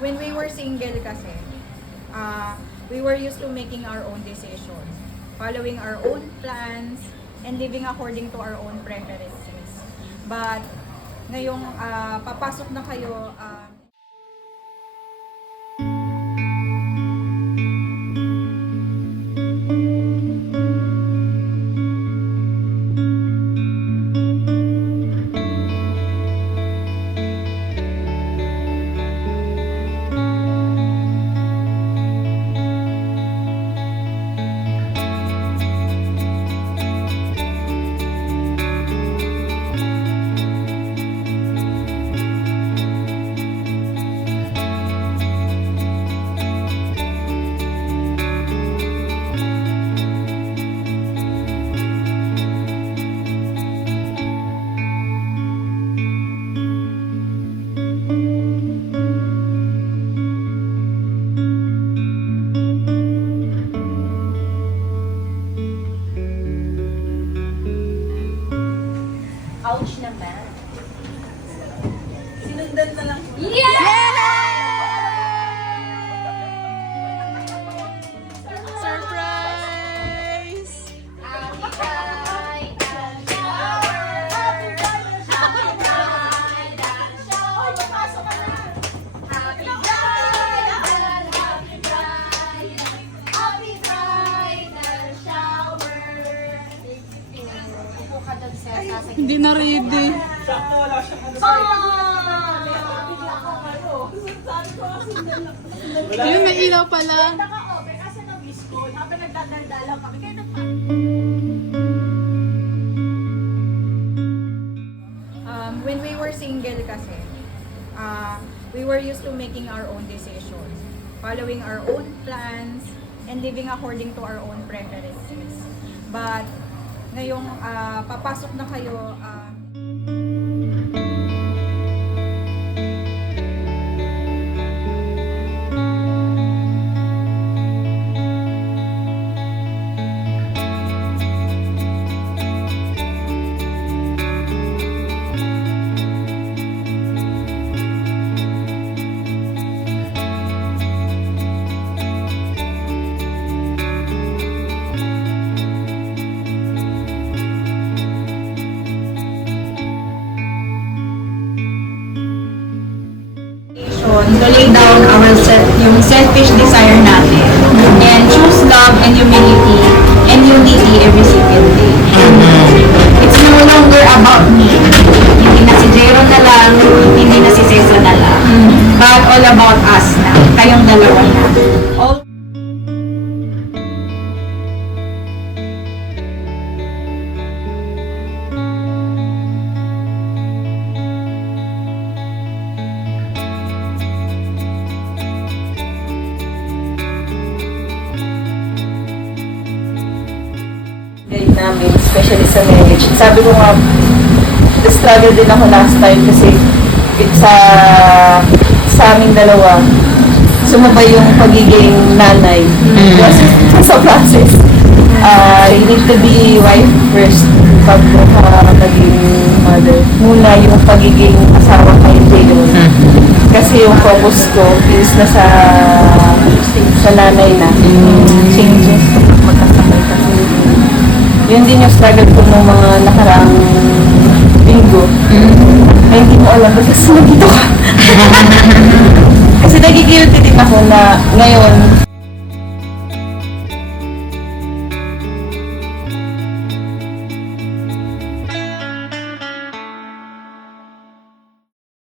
When we were single kasi, we were used to making our own decisions, following our own plans, and living according to our own preferences. But ngayong papasok na kayo, ouch naman. sinundan na lang. Surprise! Happy bridal shower! Happy bridal shower! Papasok ka na! Happy bridal! Happy bridal shower! Upo ka doon, Seth. Hindi na ready. Ayun, may ilaw pala. Naka-over kasi na-miss ko. Habang nagdadaldalan kami. Kaya When we were single kasi, we were used to making our own decisions, following our own plans, and living according to our own preferences. But ngayong papasok na kayo, to lay down yung selfish desire natin and choose love and humility and unity every single day. It's no longer about me. Hindi na si Jero na lang, hindi na si Cesa na lang. But all about us na. Kayong dalawa na. All namin, especially sa marriage. Sabi ko nga, struggle din ako last time kasi sa aming dalawa, sumabay yung pagiging nanay. Kasi sa process, you need to be wife first bago ka maging mother. Muna yung pagiging asawa kay Jayon. Kasi yung focus ko is nasa nanay na. Changes, magkasabay kasi. Yun din yung struggle ko ng mga nakaraang linggo. Ay, hindi mo alam, kasi nandito ka. Kasi nagigilty din ako na ngayon,